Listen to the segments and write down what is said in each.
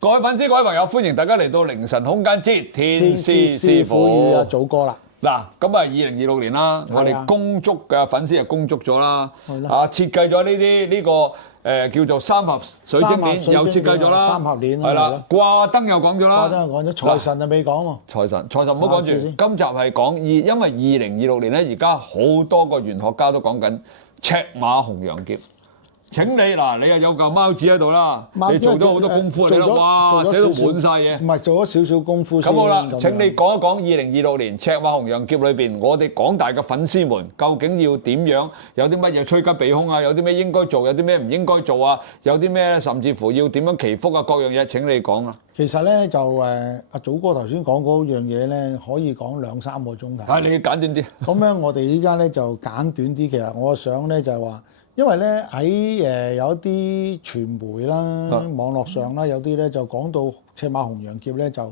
各位粉絲、各位朋友，歡迎大家嚟到凌晨空間之天師師傅與阿傅。祖哥啦。嗱，咁啊2026年啦，我哋恭祝嘅粉絲就恭祝咗啦。設計咗呢個叫做三合水晶鏈，又設計咗啦。三合鏈係啦，掛燈又講咗啦。掛燈又講咗，財神就未講喎。財神唔好講住，今集係講因為2026年咧，而家好多個玄學家都講緊赤馬紅羊劫。請你嗱，你又有嚿貓紙喺度啦，你做咗好多功夫，你啦，哇，寫到滿晒嘢。唔係做咗少少功夫先。咁好啦，請你講一講2026年赤馬紅羊劫裏邊，我哋廣大嘅粉絲們究竟要點樣？有啲乜嘢趨吉避凶啊？有啲咩應該做？有啲咩唔應該做啊？有啲咩甚至乎要點樣祈福啊？各樣嘢請你講啊！其實咧就阿祖哥頭先講嗰樣嘢咧，可以講2-3個鐘頭。係你簡短啲。咁樣我哋依家咧就簡短啲。其實我想咧就係話。因為咧喺有一啲傳媒啦、網絡上啦，有啲咧就講到赤馬紅羊劫咧就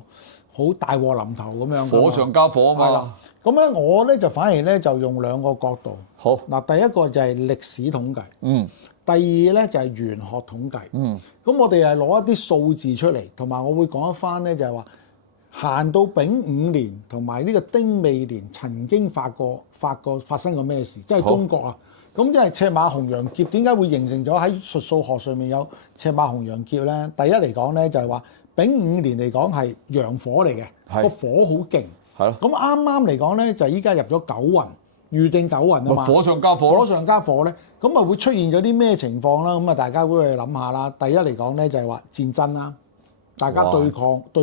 好大禍臨頭咁樣。火上加火啊嘛。係啦。咁咧我咧就反而咧就用2個角度。好。嗱，第一個就係歷史統計。第二咧就係玄學統計。咁我哋係攞一啲數字出嚟，同埋我會講一番咧就係話，行到丙午年同埋呢個丁未年曾經發生過咩事，即係中國啊。咁因為赤馬紅羊劫點解會形成咗喺術數學上面有赤馬紅羊劫咧？第一嚟講咧就係話丙午年嚟講係陽火嚟嘅，個火好勁。係咯。咁啱啱嚟講咧就依家入咗九運，預定九運啊嘛。火上加火。火上加火咧，咁啊會出現咗啲咩情況啦？咁啊大家會去諗下啦。第一嚟講咧就係話戰爭啦。大家對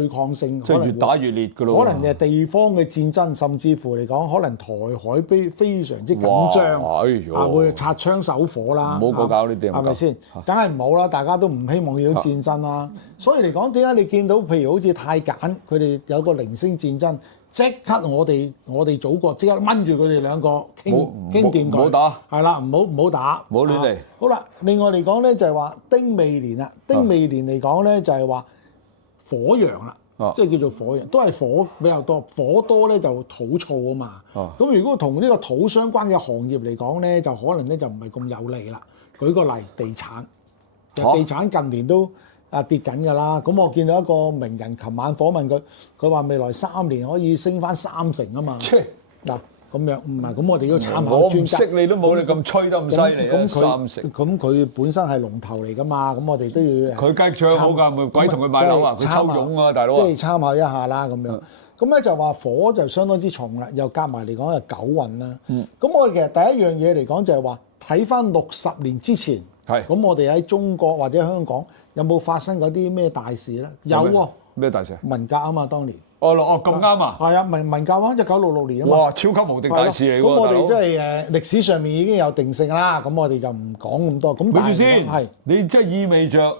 抗性，即係越打越烈㗎咯。可能係地方嘅戰爭，甚至乎嚟講，可能台海非常之緊張，會擦槍走火啦。唔好搞呢啲，係咪先？梗係唔好啦，大家都唔希望有戰爭啦。所以嚟講，點解你見到譬如好似太簡佢哋有個零星戰爭，即刻我哋祖國即刻掹住佢哋兩個傾掂佢。唔好打。係啦，唔好打。唔好亂嚟。好啦，另外嚟講咧就係話丁未年啦，丁未年嚟講咧就係話。火羊啦，即係叫做火羊，都係火比較多。火多咧就土燥啊嘛。咁如果同呢個土相關嘅行業嚟講咧，就可能咧就唔係咁有利啦。舉個例，地產，地產近年都跌緊㗎啦。咁我見到一個名人，琴晚訪問佢，佢話未來3年可以升翻30%啊嘛。嗱。咁樣唔係，咁我哋要參考專家。我唔識你都冇你咁吹得咁犀利啊！30%。咁佢本身係龍頭嚟㗎嘛，咁我哋都要。佢梗係唱好㗎，咪鬼同佢買樓啊！佢抽傭啊，大佬。即係參考一下啦，咁樣。咁咧就話火就相當之重啦，又夾埋嚟講係九運啦。咁我哋其實第一樣嘢嚟講就係話睇翻60年之前。係。咁我哋喺中國或者香港有冇發生嗰啲咩大事咧？有喎。咩大事？文革啊嘛，當年。哦咁啱啊！係啊，文革啊，1966年啊嘛。哇！超級無敵大事嚟喎，咁我哋即係歷史上面已經有定性啦，咁我哋就唔講咁多。咁咪住先，係你即係意味着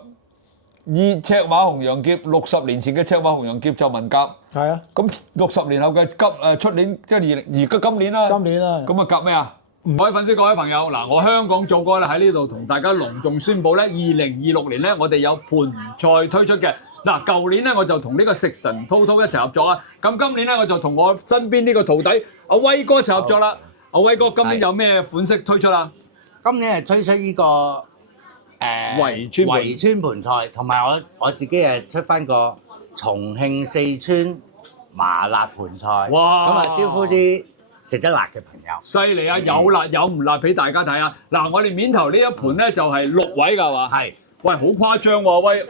赤馬紅羊劫60年前嘅赤馬紅羊劫就文革。係啊。咁60年後嘅出年即係而家今年啦。今年啊。咁啊夾咩啊？各位粉絲、各位朋友，嗱，我香港做過咧喺呢度同大家隆重宣佈咧，2026年咧我哋有盤菜推出嘅。嗱，舊年咧我就同呢個食神滔滔一齊合作啊，咁今年咧我就同我身邊呢個徒弟阿威哥一齊合作啦。阿威哥，今年有咩款式推出啊？今年係推出呢個圍村盤菜，同埋我自己係出翻個重慶四川麻辣盤菜。哇！咁啊招呼啲食得辣嘅朋友。犀利啊！有辣有唔辣俾大家睇啊！嗱，我哋面頭呢一盤咧就係6位㗎，係嘛？係。喂，好誇張喎，威！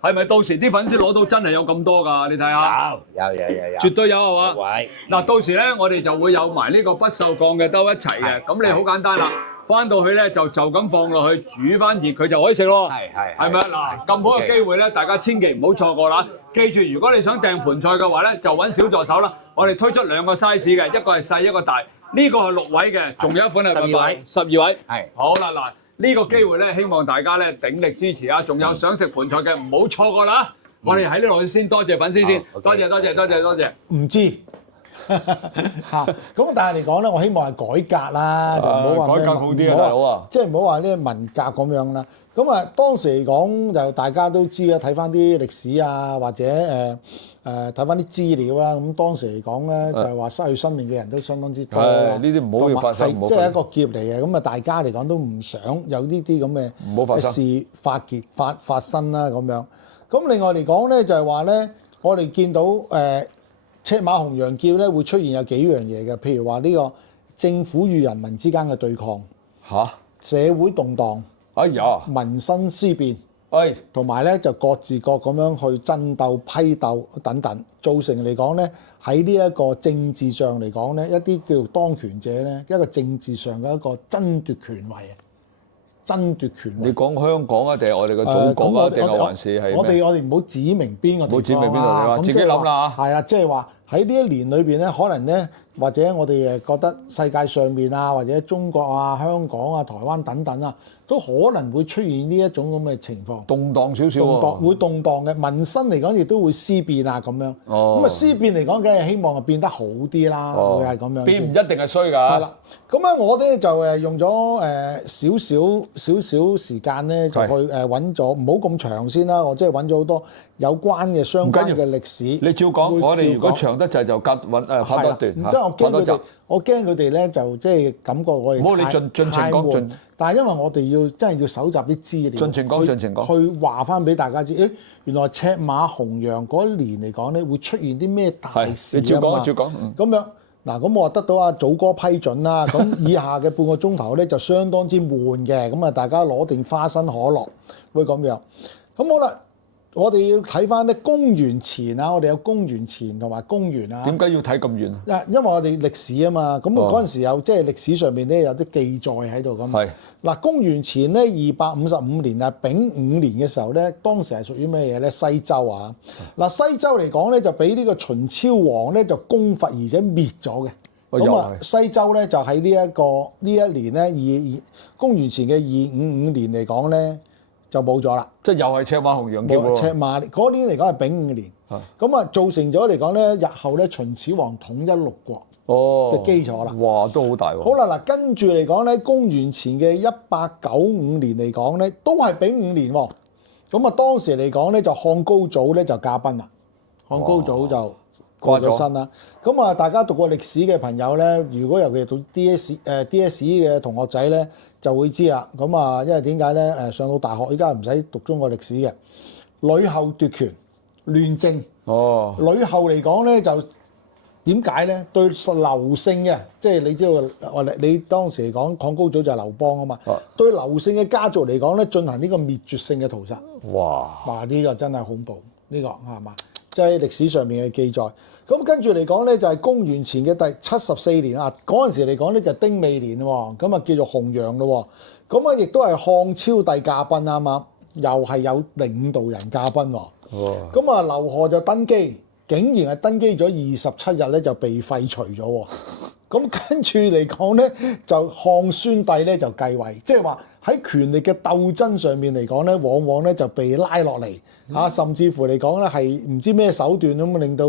係咪到時啲粉絲攞到真係有咁多㗎？你睇下，有，絕對有係嘛？喂，嗱，到時咧我哋就會有埋呢個不鏽鋼嘅兜一齊嘅，咁你好簡單啦，翻到去咧就咁放落去煮翻熱佢就可以食咯。係咪啊？嗱，咁好嘅機會咧，大家千祈唔好錯過啦！記住，如果你想訂盤菜嘅話咧，就揾小助手啦。我哋推出2個 size 嘅，一個係細，一個大。呢個係6位嘅，仲有一款係12位。係。好啦，嗱。呢個機會咧，希望大家咧鼎力支持啊！仲有想食盤菜嘅唔好錯過啦！我哋喺呢度先多謝粉絲先，多謝。唔知嚇，咁但係嚟講咧，我希望係改革啦，就唔好話改革好啲啊，大佬啊！即係唔好話呢文革咁樣啦。咁啊，當時嚟講就大家都知啊，睇翻啲歷史啊，或者睇翻啲資料啦。咁當時嚟講咧，就係話失去生命嘅人都相當之多啦。呢啲唔好要發生，即係一個劫嚟嘅。咁啊，大家嚟講都唔想有呢啲咁嘅事發生啦咁樣。咁另外嚟講咧，就係話咧，我哋見到赤馬紅羊叫咧會出現有幾樣嘢嘅，譬如話呢個政府與人民之間嘅對抗，社會動盪，民生思變，同埋咧就各自各咁樣去爭鬥、批鬥等等，造成嚟講咧喺呢一個政治上嚟講咧，一啲叫做當權者咧一個政治上嘅一個爭奪權位啊！爭奪權位。你講香港啊，定係我哋嘅祖國啊，定係還是係咩？我哋唔好指明邊個地方，唔好指明邊度地方，自己諗啦嚇。係啊，即係話喺呢一年裏邊咧，可能咧或者我哋誒覺得世界上面啊，或者中國啊、香港啊、台灣等等啊，都可能會出現呢一種咁嘅情況，動盪少少喎，會動盪嘅民生嚟講，亦都會思變啊咁樣。咁啊思變嚟講，梗係希望變得好啲啦，會係咁樣。變唔一定係衰㗎。係啦，咁啊，我咧就用咗少少時間咧，就去揾咗，唔好咁長先啦。我即係揾咗好多有關嘅相關嘅歷史。你照講，我哋如果長得滯就隔揾拍多段。唔得，我驚佢哋咧就即係感覺我哋唔好，你盡情講。但係因為我哋真係要搜集啲資料，盡情講，去話翻俾大家知。原來赤馬紅羊嗰一年嚟講咧，會出現啲咩大事啊嘛？你照講。咁樣嗱，咁我得到阿祖哥批准啦。咁以下嘅半個鐘頭咧就相當之悶嘅，咁啊大家攞定花生可樂會咁樣。咁好啦。我哋要睇翻咧公元前啊，我哋有公元前同埋公元啊。點解要睇咁遠啊？因為我哋歷史啊嘛，咁嗰陣時有即係歷史上面咧有啲記載喺度噶嘛。嗱，公元前咧255年啊，丙午年嘅時候咧，當時係屬於咩嘢咧？西周啊。嗱，西周嚟講咧就俾呢個秦昭王咧就攻伐而且滅咗嘅。咁啊，西周咧就喺呢一年咧公元前嘅255年嚟講咧。就冇咗啦，即係又係赤馬紅羊叫喎。赤馬嗰年嚟講係丙午年，咁啊造成咗嚟講咧，日後咧秦始皇統一六國嘅基礎啦。哇，都好大喎。好啦，嗱跟住嚟講咧，公元前嘅195年嚟講咧，都係丙午年喎。咁啊當時嚟講咧，就漢高祖咧就駕崩啦，漢高祖就過咗身啦。咁啊，大家讀過歷史嘅朋友咧，如果尤其係讀 DSE 嘅同學仔咧。就會知啦，咁啊，因為點解咧？上到大學依家唔使讀中國歷史嘅，呂后奪權亂政。呂后嚟講咧就點解咧？對劉姓嘅，即係你知道你當時嚟講，漢高祖就係劉邦啊嘛。對劉姓嘅家族嚟講咧，進行呢個滅絕性嘅屠殺。哇！呢個真係恐怖，呢個係嘛？即係歷史上面嘅記載。咁跟住嚟講咧，就係公元前嘅第74年啊，嗰陣時嚟講咧就丁未年喎，咁啊叫做紅羊咯，咁啊亦都係漢昭帝駕崩啱啱，又係有領導人駕崩喎，咁啊劉賀就登基，竟然係登基咗27日咧就被廢除咗喎，咁跟住嚟講咧就漢宣帝咧就繼位，即係話喺權力嘅鬥爭上面嚟講咧，往往咧就被拉落嚟。甚至乎嚟講咧，係唔知咩手段咁令到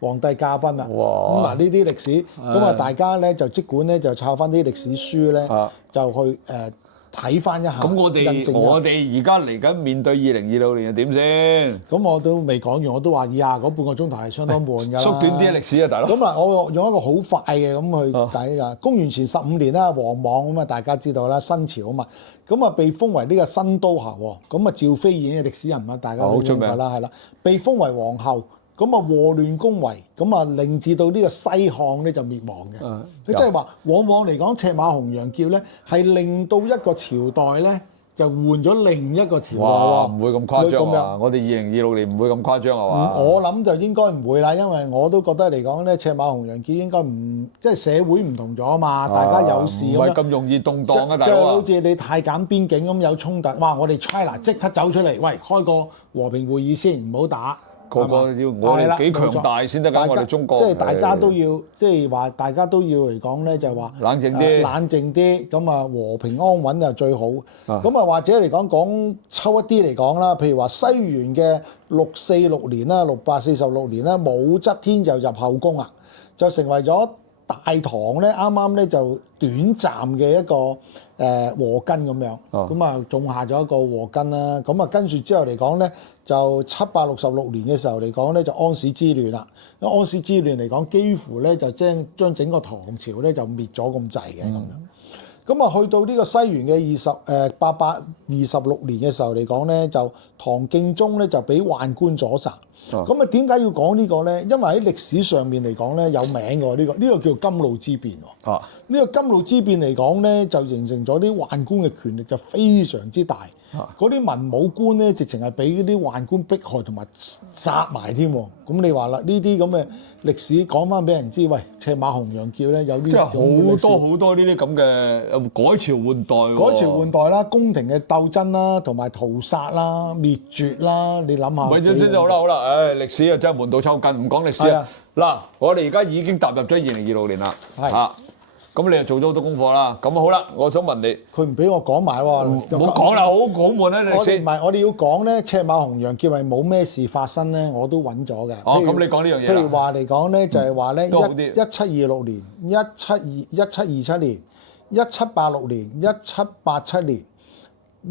皇帝駕崩啦。咁嗱呢啲歷史，咁啊大家咧就即管咧就抄翻啲歷史書咧，就去睇翻一下。咁我哋而家嚟緊面對2026年係點先？咁我都未講完，我都話以下嗰半個鐘頭係相當悶㗎啦。縮短啲歷史啊，大佬。咁嗱，我用一個好快嘅咁去睇啊。公元前15年啦，王莽咁啊，大家知道啦，新朝啊嘛。咁啊，被封為呢個新都侯喎。咁啊，趙飛演嘅歷史人物，大家都知㗎啦，係啦。被封為皇后，咁啊禍亂宮闈，咁啊令至到呢個西漢咧就滅亡嘅。佢即係話，往往嚟講，赤馬紅羊叫咧係令到一個朝代咧就換咗另一個朝代喎。唔會咁誇張啊！我哋2026年唔會咁誇張係嘛？我諗就應該唔會啦，因為我都覺得嚟講咧，赤馬紅羊叫應該唔即係社會唔同咗啊嘛，大家有事咁樣。唔係咁容易動盪啊，大佬。即係好似你泰柬邊境咁有衝突，哇！我哋 China 即刻走出嚟，喂，開個和平會議先，唔好打。個要我哋幾強大先得㗎，我哋中國。即係大家都要，即係話大家都要嚟講咧，就係話冷靜啲，冷靜啲，咁啊和平安穩就最好。咁啊或者嚟講抽一啲嚟講啦，譬如話西元嘅646年啦，646年啦，武則天就入後宮啊，就成為咗大唐咧啱啱咧就短暫嘅一個禍根咁樣，咁啊種下咗一個禍根啦。咁啊跟住之後嚟講咧，就766年嘅時候嚟講咧就安史之亂啦。安史之亂嚟講，幾乎咧就將整個唐朝咧就滅咗咁滯嘅咁樣。咁啊去到呢個西元嘅826年嘅時候嚟講咧，就唐敬宗咧就俾宦官阻殺。咁啊點解要講呢個咧？因為喺歷史上面嚟講咧有名㗎呢個叫甘露之變喎。呢個甘露之變嚟講咧就形成咗啲宦官嘅權力就非常之大。嗰啲文武官咧直情係俾嗰啲宦官迫害同埋殺埋添。咁你話啦，呢啲咁嘅歷史講翻俾人知，喂，赤馬紅楊劫咧有啲即係好多呢啲咁嘅改朝換代。改朝換代啦，宮廷嘅鬥爭啦，同埋屠殺啦、滅絕啦，你諗下。唔係，好啦，唉，歷史啊真係悶到抽筋，唔講歷史啊。嗱，我哋而家已經踏入咗2026年啦。係。咁你又做咗好多功課啦。咁好啦，我想問你，佢唔俾我講埋喎。唔好講啦，好悶啊！歷史唔係，我哋要講咧，赤馬紅楊劫係冇咩事發生咧，我都揾咗嘅。咁你講呢樣嘢。譬如話嚟講咧，就係話咧1726年、1727年、1786年、1787年、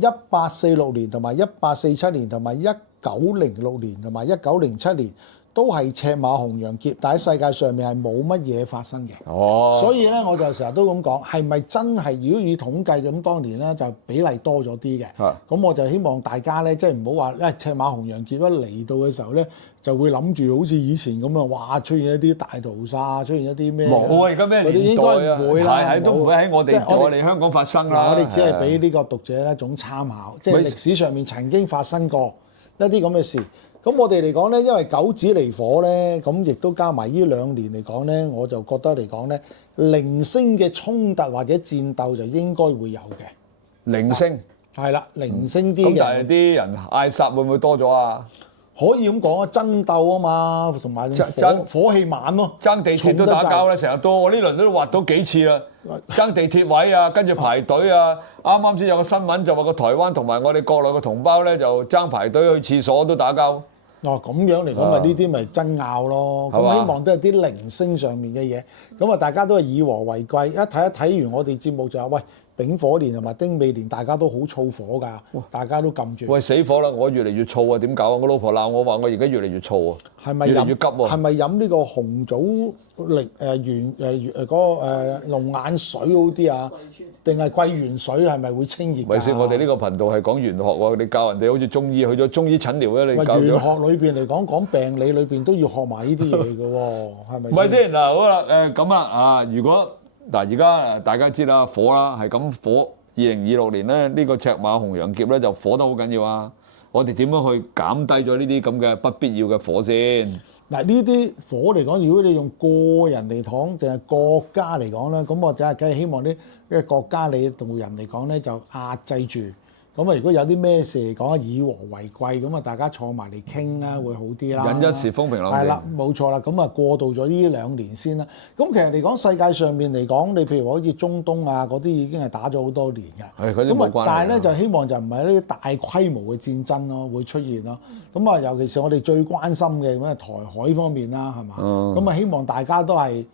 1846年同埋1847年同埋1906年同埋1907年。都係赤馬紅楊劫，但喺世界上面係冇乜嘢發生嘅。所以咧我就成日都咁講，係咪真係如果以統計咁當年咧就比例多咗啲嘅？咁我就希望大家咧即係唔好話赤馬紅楊劫一嚟到嘅時候咧，就會諗住好似以前咁啊，哇出現一啲大屠殺，出現一啲咩？冇啊！而家咩年代啊？應該唔會啦，都唔會喺我哋香港發生啦。我哋只係俾呢個讀者一種參考，即係歷史上面曾經發生過一啲咁嘅事。咁我哋嚟講咧，因為九子離火咧，咁亦都加埋呢2年嚟講咧，我就覺得嚟講咧，零星嘅衝突或者戰鬥就應該會有嘅。零星係啦，零星啲嘅。咁但係啲人嗌殺會唔會多咗啊？可以咁講啊，爭鬥啊嘛，同埋火氣猛咯，爭地鐵都打交啦，成日都我呢輪都滑到幾次啦，爭地鐵位啊，跟住排隊啊，啱啱先有個新聞就話個台灣同埋我哋國內嘅同胞咧就爭排隊去廁所都打交。咁樣嚟講咪呢啲咪爭拗咯，咁希望都係啲零星上面嘅嘢，咁啊大家都係以和為貴，一睇完我哋節目就話喂。丙火年同埋丁未年，大家都好燥火㗎，大家都撳住。喂，死火啦！我越嚟越燥啊，點搞啊？我老婆鬧我話我而家越嚟越燥啊，越嚟越急喎。係咪飲呢個紅棗嗰個龍眼水好啲啊？定係桂圓水係咪會清熱㗎？咪先，我哋呢個頻道係講玄學喎，你教人哋好似中醫去咗中醫診療咧，你教咗。玄學裏邊嚟講病理裏邊都要學埋呢啲嘢嘅喎，係咪？咪先嗱，好啦，咁啊，如果嗱，而家大家知啦，火啦係咁火。2026年咧，呢個赤馬紅楊劫咧就火得好緊要啊！我哋點樣去減低咗呢啲咁嘅不必要嘅火先？嗱，呢啲火嚟講，如果你用個人嚟講，淨係國家嚟講咧，咁我就係梗係希望啲國家你同人嚟講咧就壓制住。咁啊，如果有啲咩事嚟講，以和為貴，咁啊，大家坐埋嚟傾啦，會好啲啦。忍一時風平浪靜。係啦，冇錯啦。咁啊，過渡咗呢2年先啦。咁其實嚟講，世界上面嚟講，你譬如好似中東啊嗰啲已經係打咗好多年㗎。咁啊，但係咧就希望就唔係呢啲大規模嘅戰爭咯，會出現咯。咁啊，尤其是我哋最關心嘅咁啊，台海方面啦，係嘛？咁啊，希望大家都係。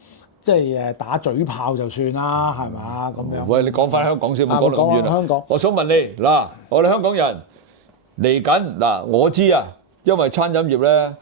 即係打嘴炮就算啦，係嘛咁樣？喂，你講翻香港先，唔好講咁遠啦。香港，我想問你嗱，我哋香港人嚟緊嗱，我知啊，因為餐飲業咧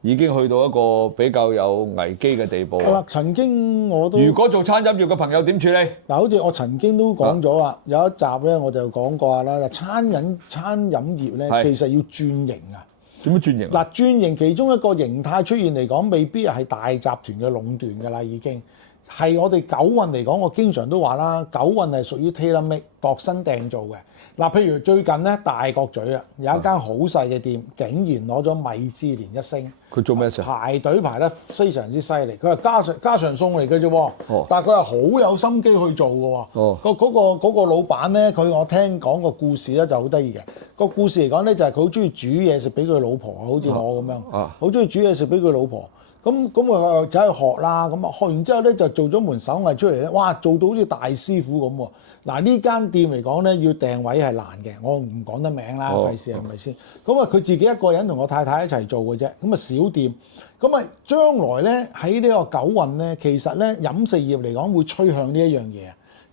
已經去到一個比較有危機嘅地步。係啦，曾經我都如果做餐飲業嘅朋友點處理？嗱，好似我曾經都講咗啊，有一集咧我就講過啦，餐飲業咧其實要轉型啊。點樣轉型？嗱，轉型其中一個形態出現嚟講，未必係大集團嘅壟斷㗎啦，已經係我哋九運嚟講，我經常都話啦，九運係屬於 tailor made 度身訂造嘅。嗱，譬如最近咧，大角咀啊，有一間好細嘅店，竟然攞咗米芝蓮1星。佢做咩事？排隊排得非常之犀利，佢係家常餸嚟嘅啫喎。但係佢係好有心機去做嘅喎。嗰個老闆咧，我聽講個故事咧就好得意嘅。個故事嚟講咧，就係佢好中意煮嘢食俾佢老婆，好似我咁樣，好中意煮嘢食俾佢老婆。咁我就喺度學啦，咁啊學完之後咧就做咗門手藝出嚟咧，哇！做到好似大師傅咁喎。嗱，呢間店嚟講咧，要訂位係難嘅，我唔講得名啦，費事係咪先？咁啊，佢自己一個人同我太太一齊做嘅啫，咁啊小店。咁啊，將來咧喺呢個九運咧，其實咧飲食業嚟講會趨向呢一樣嘢。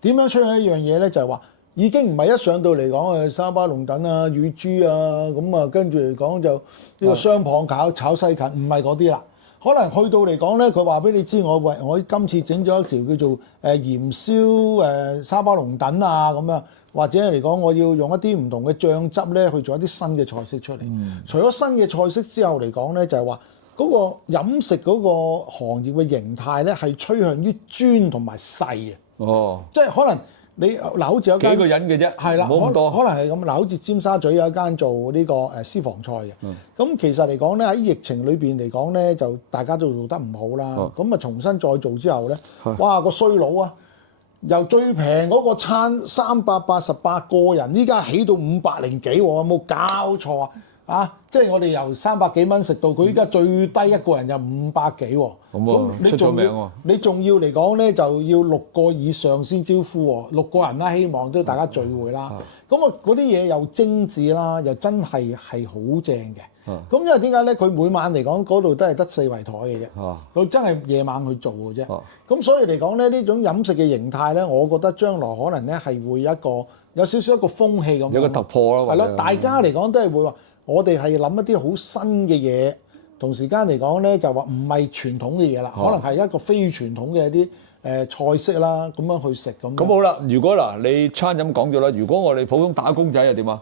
點樣趨向一樣嘢咧？就係話已經唔係一上到嚟講沙巴龍躉啊、乳豬啊，咁啊跟住嚟講就呢個雙棒炒西芹，唔係嗰啲啦。可能去到嚟講咧，佢話俾你知，我今次整咗一條叫做鹽燒沙巴龍躉啊咁樣，或者嚟講我要用一啲唔同嘅醬汁咧去做一啲新嘅菜式出嚟。除咗新嘅菜式之後嚟講咧，就係話嗰個飲食嗰個行業嘅形態咧係趨向於專同埋細嘅。哦，即係可能。你嗱，好似有間幾個人嘅啫，係啦，冇咁多，可能係咁嗱，好似尖沙咀有一間做呢個私房菜嘅。咁其實嚟講咧，喺疫情裏邊嚟講咧，就大家都做得唔好啦。咁啊，重新再做之後咧，哇個衰佬啊，由最平嗰個餐388個人，依家起到500幾喎，有冇搞錯啊？啊！即係我哋由300幾蚊食到佢依家最低一個人就500幾喎。咁出咗名喎！你仲要嚟講咧，就要6個以上先招呼喎，6個人啦，希望都大家聚會啦。咁啊，嗰啲嘢又精緻啦，又真係好正嘅。咁因為點解咧？佢每晚嚟講嗰度都係得4圍台嘅啫。佢真係夜晚去做嘅啫。咁所以嚟講咧，呢種飲食嘅形態咧，我覺得將來可能咧係會有少少一個風氣咁。有個突破咯。係咯，大家嚟講都係會話。我哋係諗一啲好新嘅嘢，同時間嚟講咧就話唔係傳統嘅嘢啦，可能係一個非傳統嘅一啲菜式啦，咁樣去食咁。咁好啦，如果嗱你餐飲講咗啦，如果我哋普通打工仔又點啊？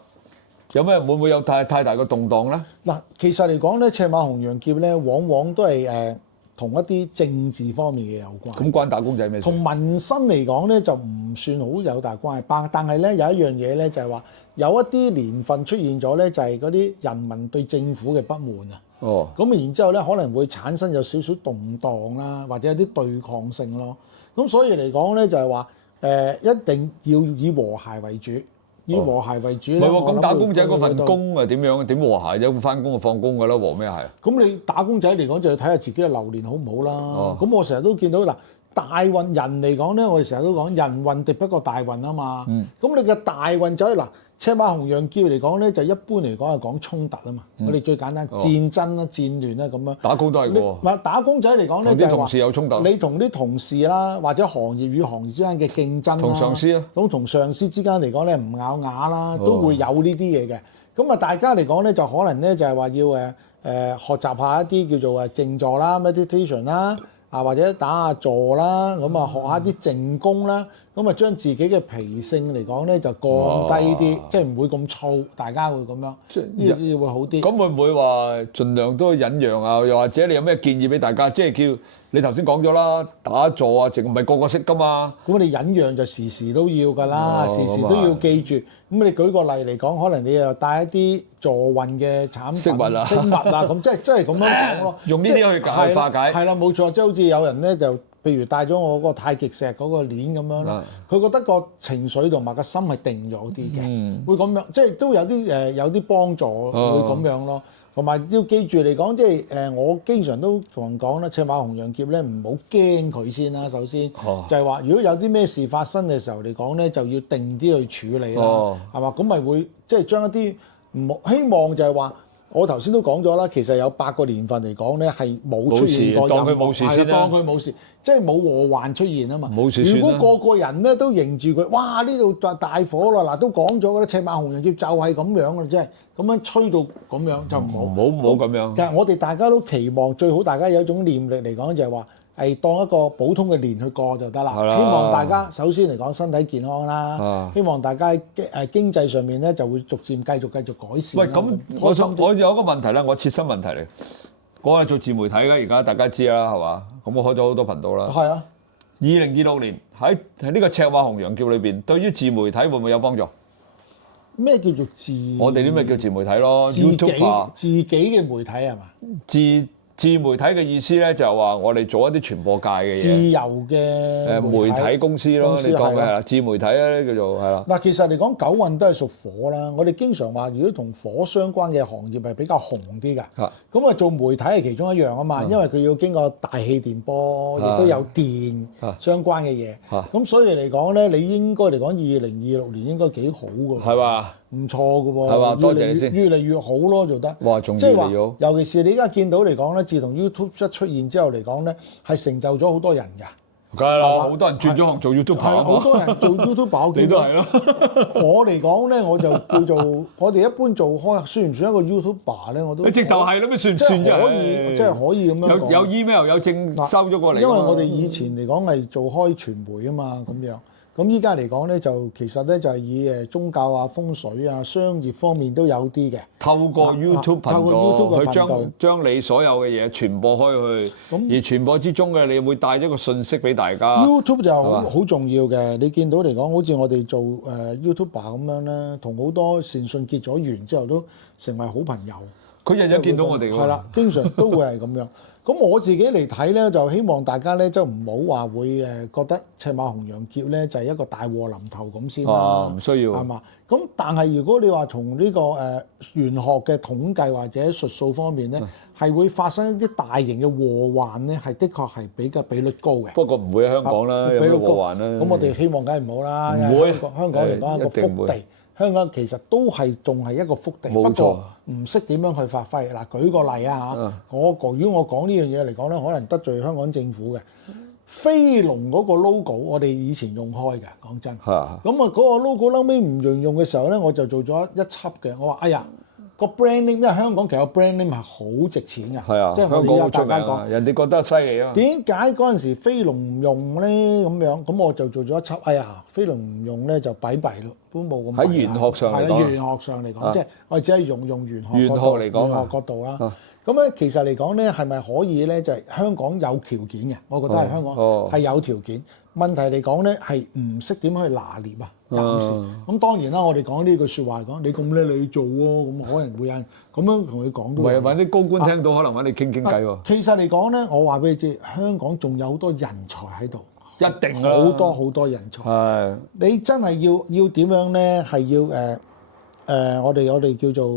有咩會唔會有太大個動盪咧？嗱，其實嚟講咧，赤馬紅楊劫咧，往往都係同一啲政治方面嘅有關。咁關打工仔咩事？同民生嚟講咧就唔算好有大關係，但係咧有一樣嘢咧就係話。有一啲年份出現咗咧，就係嗰啲人民對政府嘅不滿啊。哦。咁然之後咧，可能會產生有少少動盪啦，或者有啲對抗性咯。咁所以嚟講咧，就係話一定要以和諧為主，以和諧為主咧。唔係喎，咁打工仔嗰份工啊點樣？點和諧啫？咁翻工就放工㗎啦，和咩係？咁你打工仔嚟講就要睇下自己嘅流年好唔好啦。哦。咁我成日都見到嗱。大運人嚟講咧，我哋成日都講人運敵不過大運啊嘛。咁你嘅大運就係嗱，赤馬紅楊劫嚟講咧，就一般嚟講係講衝突啊嘛。我哋最簡單戰爭啦、戰亂啦咁樣。打工都係喎。嗱，打工仔嚟講咧，就係話同事有衝突。你同啲同事啦，或者行業與行業之間嘅競爭啦。同上司啊。咁同上司之間嚟講咧，唔咬牙啦，都會有呢啲嘢嘅。咁啊，大家嚟講咧，就可能咧就係話要學習下一啲叫做靜坐啦、meditation 啦。啊，或者打下坐啦，咁啊學下啲靜功啦，咁啊將自己嘅脾性嚟講咧就降低啲，即係唔會咁燥，大家會咁樣，呢啲會好啲。咁會唔會話盡量都忍讓啊？又或者你有咩建議俾大家？即係叫你頭先講咗啦，打坐啊，淨唔係個個識噶嘛。咁你忍讓就時時都要㗎啦，時時都要記住。咁你舉個例嚟講，可能你又帶一啲助運嘅產品、飾物啊，咁即係咁樣講咯。用呢啲去化解。係啦，冇錯，即係好似有人咧就，譬如帶咗我嗰個太極石嗰個鏈咁樣啦，佢覺得個情緒同埋個心係定咗啲嘅，會咁樣，即係都有啲幫助，會咁樣咯。同埋要記住嚟講，即係我經常都同人講啦，赤馬紅楊劫咧，唔好驚佢先啦。首先就係話，如果有啲咩事發生嘅時候嚟講咧，就要定啲去處理啦，係嘛？咁咪會即係將一啲希望就係話，我頭先都講咗啦，其實有8個年份嚟講咧係冇出現過任何，當佢冇事先啦，當佢冇事，即係冇禍患出現啊嘛。冇事算啦。如果個個人咧都認住佢，哇！呢度就大火啦，嗱都講咗㗎啦，赤馬紅楊劫就係咁樣㗎啦，即係咁樣吹到咁樣就唔好咁樣。但係我哋大家都期望最好，大家有一種念力嚟講就係話。係當一個普通嘅年去過就得啦。希望大家首先嚟講身體健康啦，希望大家經濟上面咧就會逐漸繼續改善。喂，咁我有一個問題啦，我切身問題嚟。我係做自媒體嘅，而家大家知啦，係嘛？咁我開咗好多頻道啦。係啊。2026年喺呢個赤馬紅楊劫裏邊，對於自媒體會唔會有幫助？咩叫做我哋啲咩叫自媒體咯？YouTube 自己嘅媒體係嘛？自媒體嘅意思咧，就係話我哋做一啲傳播界嘅嘢。自由嘅媒體公司咯，你講嘅係啦，自媒體咧叫做係啦。嗱，其實嚟講，九運都係屬火啦。我哋經常話，如果同火相關嘅行業係比較紅啲㗎。咁啊，做媒體係其中一樣啊嘛，因為佢要經過大氣電波，亦都有電相關嘅嘢。咁所以嚟講咧，你應該嚟講，2026年應該幾好㗎。係嘛？唔錯㗎喎。係嘛？多謝你先。越嚟越好咯，做得。哇！仲越嚟越好。尤其是你而家見到嚟講咧，自從 YouTube 一出現之後嚟講咧，係成就咗好多人㗎。梗係啦，好多人轉咗行做 YouTuber 係好多人做 YouTuber，你都係咯。我嚟講咧，我就叫做我哋一般做開，算唔算一個 YouTuber 咧？我都你直頭係咯，咩算唔算啫？可以，即係可以咁樣講。有 email 有證收咗過嚟。因為我哋以前嚟講係做開傳媒啊嘛，咁樣。咁依家嚟講咧，就其實咧就係以宗教啊、風水啊、商業方面都有啲嘅。透過 YouTube 頻道去將你所有嘅嘢傳播開去，而傳播之中嘅你會帶咗個訊息俾大家。YouTube 就好重要嘅，你見到嚟講，好似我哋做YouTuber 咁樣咧，同好多善信結咗緣之後都成為好朋友。佢日日見到我哋㗎。係啦，經常都會係咁樣。咁我自己嚟睇咧，就希望大家咧，就唔好話會覺得赤馬紅羊劫咧就係一個大禍臨頭咁先啦。唔需要係嘛？咁但係如果你話從呢個玄學嘅統計或者術數方面咧，係會發生一啲大型嘅禍患咧，係的確係比較比率高嘅。不過唔會喺香港啦，有咩禍患啦？咁我哋希望梗係唔好啦。唔會，香港嚟講係一個福地。香港其實都係仲係一個福地，不過唔識點樣去發揮。嗱，舉個例啊嚇，如果我講呢樣嘢嚟講咧，可能得罪香港政府嘅。飛龍嗰個 logo，我哋以前用開嘅，講真。咁啊，嗰個 logo 後尾唔用嘅時候咧，我就做咗一輯嘅。我話：哎呀，個 brand name，因為香港其實個 brand name 係好值錢㗎。係啊，即係我哋而家大家講，人哋覺得犀利啊。點解嗰陣時飛龍唔用咧？咁樣，咁我就做咗一輯。哎呀，飛龍唔用咧就弊咯，都冇咁。喺玄學上嚟講，玄學上嚟講，即係我哋只係用玄學嚟講，玄學角度啦。咁咧，其實嚟講咧，係咪可以咧？就係香港有條件嘅，我覺得係香港係有條件。問題嚟講咧，係唔識點去拿捏啊，暫時。咁當然啦，我哋講呢句説話講，你咁叻你做喎，咁可能會有人咁樣同佢講都。唔係揾啲高官聽到，可能揾你傾偈喎。其實嚟講咧，我話俾你知，香港仲有好多人才喺度，一定好多人才。係你真係要點樣咧？係要我哋叫做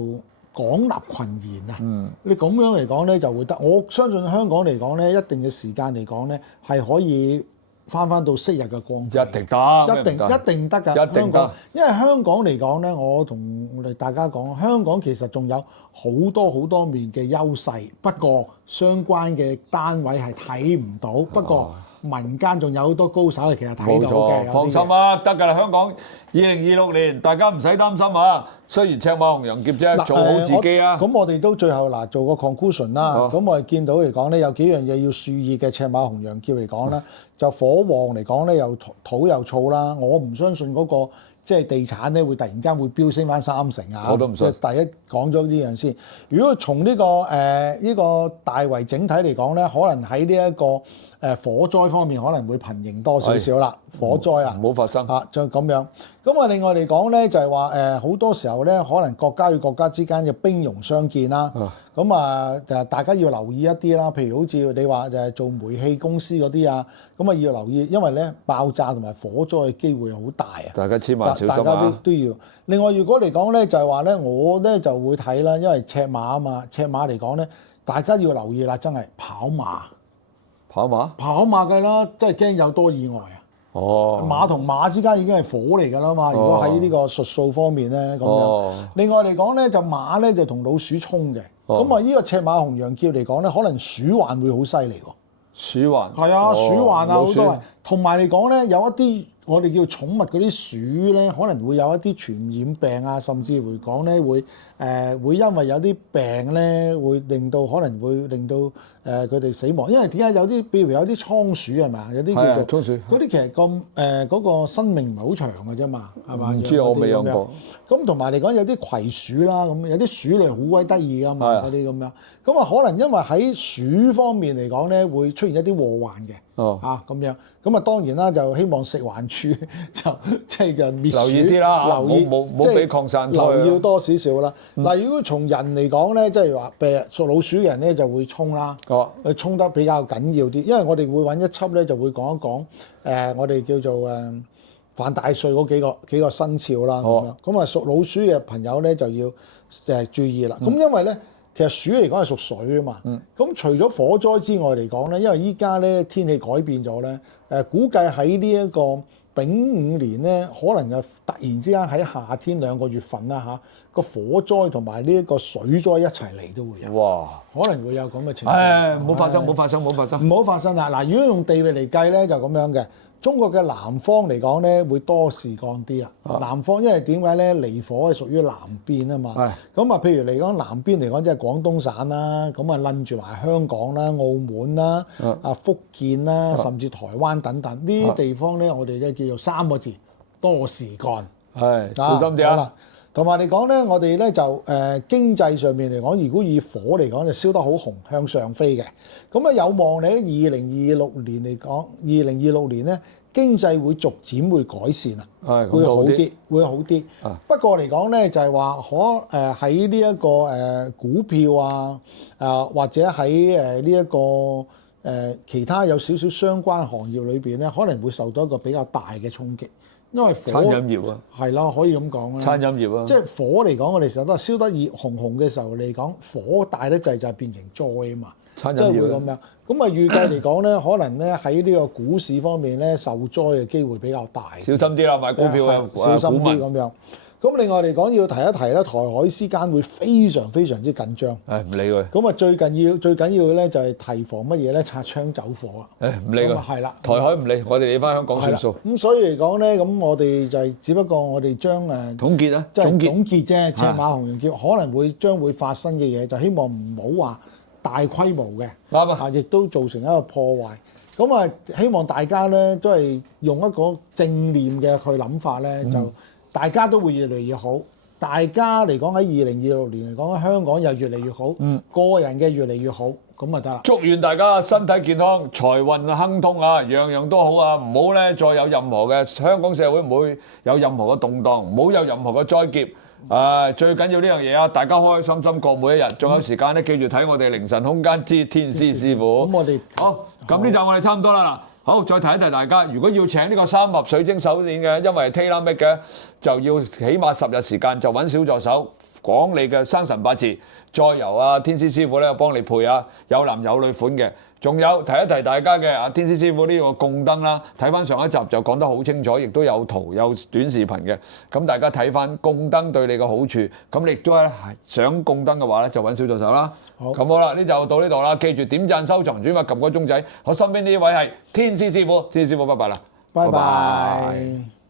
廣納群言啊！你咁樣嚟講咧就會得。我相信香港嚟講咧，一定嘅時間嚟講咧係可以翻到昔日嘅光輝。一定得，一定得㗎。香港，因為香港嚟講咧，我同我哋大家講，香港其實仲有好多面嘅優勢，不過相關嘅單位係睇唔到。不過民間仲有好多高手係其實睇到嘅。放心啦，得㗎啦！香港2026年大家唔使擔心啊。雖然赤馬紅羊劫啫，做好自己啊。咁我哋都最後做個 conclusion 啦。咁我哋見到嚟講咧，有幾樣嘢要注意嘅赤馬紅羊劫嚟講咧，就火旺嚟講咧，又土又燥啦。我唔相信嗰個即係地產咧會突然間會飆升翻3成啊。我都唔信。第一講咗呢樣先。如果從呢個大圍整體嚟講咧，可能喺呢一個火災方面可能會頻仍多少少啦，火災啊，唔好發生嚇，就咁樣。咁啊，另外嚟講咧，就係話好多時候咧，可能國家與國家之間嘅兵戎相見啦。咁就大家要留意一啲啦。譬如好似你話做煤氣公司嗰啲啊，咁啊要留意，因為咧爆炸同埋火災嘅機會好大啊。大家千萬小心啊！大家都要。另外，如果嚟講咧，就係話咧，我咧就會睇啦，因為赤馬啊嘛，赤馬嚟講咧，大家要留意啦，真係跑馬。跑馬計啦，真係驚有多意外啊！馬同馬之間已經係火嚟㗎啦嘛。如果喺呢個術數方面咧咁樣。另外嚟講咧，就馬咧就同老鼠衝嘅。咁呢個赤馬紅羊劫嚟講咧，可能鼠患會好犀利喎。鼠患係啊，鼠患啊好多。同埋嚟講咧，有一啲我哋叫寵物嗰啲鼠咧，可能會有一啲傳染病啊，甚至會講咧會因為有啲病咧，可能會令到佢哋死亡。因為點解有啲，譬如有啲倉鼠係嘛，有啲叫做倉鼠，嗰啲其實嗰個生命唔係好長嘅啫嘛，係嘛？唔知我未養過。咁同埋嚟講有啲葵鼠啦，咁有啲鼠類好鬼得意㗎嘛，嗰啲咁樣。咁啊可能因為喺鼠方面嚟講咧，會出現一啲禍患嘅。咁樣。咁啊當然啦，就希望食環署就即係滅鼠，留意啲啦，留意冇俾擴散，留意多少少啦。嗱，如果從人嚟講咧，即係話譬如屬老鼠嘅人咧就會衝啦，佢衝得比較緊要啲，因為我哋會揾一輯咧就會講一講我哋叫做犯大歲嗰幾個生肖啦咁樣。咁啊屬老鼠嘅朋友咧就要注意啦。咁因為咧其實鼠嚟講係屬水啊嘛。咁除咗火災之外嚟講咧，因為依家咧天氣改變咗咧，估計喺呢一個丙午年咧，可能就突然之間喺夏天2個月份啦嚇，個火災同埋呢一個水災一齊嚟都會有。哇！可能會有咁嘅情況。唉，唔好發生，唔好發生，唔好發生。唔好發生啦！嗱，如果用地域嚟計咧，就咁樣嘅。中國嘅南方嚟講咧，會多事幹啲啊。南方因為點解咧？離火係屬於南邊啊嘛。咁啊，譬如嚟講南邊嚟講，即係廣東省啦，咁啊撚住埋香港啦、澳門啦、福建啦，甚至台灣等等呢啲地方咧，我哋咧叫做3個字：多事幹。係，小心啲啊！同埋嚟講咧，我哋咧就經濟上面嚟講，如果以火嚟講就燒得好紅，向上飛嘅。咁啊有望你喺2026年嚟講，2026年咧經濟會逐漸會改善啊，會好啲，會好啲。不過嚟講咧就係話喺呢一個股票啊，或者喺呢一個其他有少少相關行業裏邊咧，可能會受到一個比較大嘅衝擊。因為火餐飲業啊，係啦，可以咁講啦。餐飲業啊，即係火嚟講，我哋成日都係燒得熱紅紅嘅時候嚟講，火大得滯就係變成災啊嘛。餐飲業即係會咁樣。咁啊預計嚟講咧，可能咧喺呢個股市方面咧受災嘅機會比較大。小心啲啦，買股票啊，小心啲咁樣。咁另外嚟講要提一提咧，台海之間會非常非常之緊張。誒唔理佢。咁啊最緊要咧就係提防乜嘢咧？擦槍走火啊！誒唔理佢。係啦，台海唔理，我哋理翻香港算數。咁所以嚟講咧，咁我哋就係只不過我哋將總結啊，即係總結啫。赤馬紅人叫可能將會發生嘅嘢，就希望唔好話大規模嘅，啱啊，亦都造成一個破壞。咁啊，希望大家咧都係用一個正念嘅去諗法咧，就大家都會越嚟越好。大家嚟講喺2026年嚟講，香港又越嚟越好，個人嘅越嚟越好，咁咪得啦。祝願大家身體健康、財運亨通啊，樣樣都好啊！唔好咧再有任何嘅香港社會唔會有任何嘅動盪，唔好有任何嘅災劫。最緊要呢樣嘢啊！大家開開心心過每一日，仲有時間咧，記住睇我哋凌晨空間之天師師傅。咁我哋好，咁呢集我哋差唔多啦嗱。好，再提一提大家，如果要請呢個3盒水晶手鏈嘅，因為 tailor make 嘅，就要起碼10日時間，就揾小助手講你嘅生辰八字，再由天師師傅咧幫你配啊，有男有女款嘅。仲有提一提大家嘅天師師傅呢個供燈啦，睇翻上一集就講得好清楚，亦都有圖有短視頻嘅。咁大家睇翻供燈對你嘅好處，咁你亦都係想供燈嘅話咧，就揾小助手啦。咁好啦，呢就到呢度啦，記住點讚、收藏、轉發、撳個鐘仔。我身邊呢位係天師師傅，天師師傅拜拜啦，拜拜。